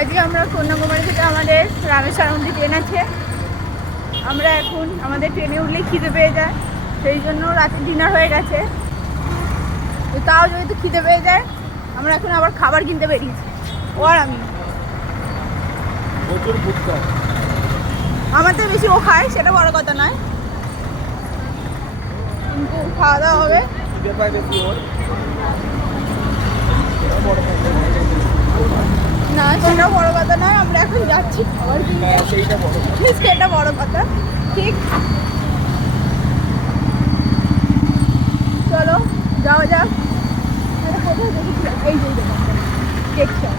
আজকে আমরা কন্যাকুমারী থেকে আমাদের রামেশ্বরম ট্রেন আছে। আমরা এখন আমাদের ট্রেনে উঠলেই খিদে পেয়ে যায়, সেই জন্য রাতে ডিনার হয়ে গেছে। তো তাও যেহেতু খিদে পেয়ে যায়, আমরা এখন আবার খাবার কিনতে বেরিয়েছি। ও আর আমি, আমার তো বেশি ও খায়, সেটা বড় কথা নয়, কিন্তু খাওয়া দাওয়া হবে। না সেটাও বড় কথা নয়, আমরা এখন যাচ্ছি খাবার কিনতে, সেটা বড় কথা। ঠিক, চলো যাওয়া যাক। কোথায় দেখেছিলাম, এই যে কেক শপ।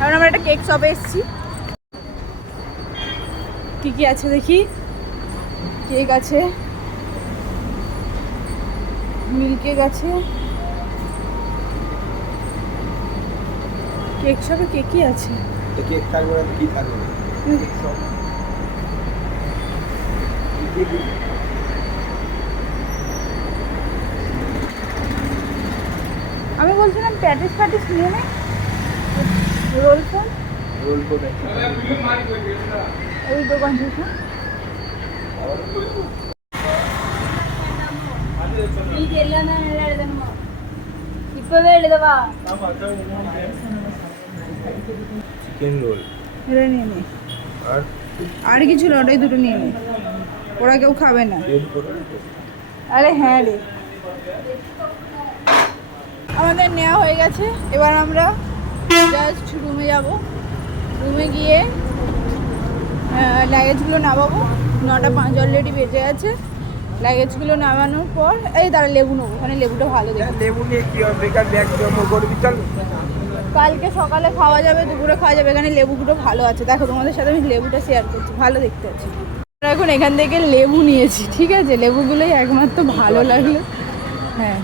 এখন আমরা একটা কেক শপে এসেছি। কি কি আছে দেখি। কেক আছে, মিল্ক কেক আছে। কেক শপে কে কি আছে? কেক থাকবে না কি থাকবে? আমি বলছিলাম প্যাটিস ফ্যাটিস নিয়ে নে, রোল ফোন ওই দোকান থেকে। চিকেন রোল এটা নিয়ে নে, আর কিছু না, ওটাই দুটো নিয়ে নে, ওরা কেউ খাবে না। আরে হ্যাঁ রে, আমাদের নেওয়া হয়ে গেছে। এবার আমরা জাস্ট রুমে যাব। রুমে গিয়ে লাগেজগুলো নামাবো। 9:05 অলরেডি বেজে গেছে। লাগেজগুলো নামানোর পর এই তারা লেবু নেবো, ওখানে লেবুটা ভালো দেখে। লেবু নিয়ে কি হবে? বেকার ব্যাগ জমা করবি, চল। কালকে সকালে খাওয়া যাবে, দুপুরে খাওয়া যাবে। এখানে লেবুগুলো ভালো আছে, দেখো তোমাদের সাথে আমি লেবুটা শেয়ার করছি, ভালো দেখতে আছে। আমরা এখন এখান থেকে লেবু নিয়েছি, ঠিক আছে? লেবুগুলোই একমাত্র ভালো লাগলো। হ্যাঁ,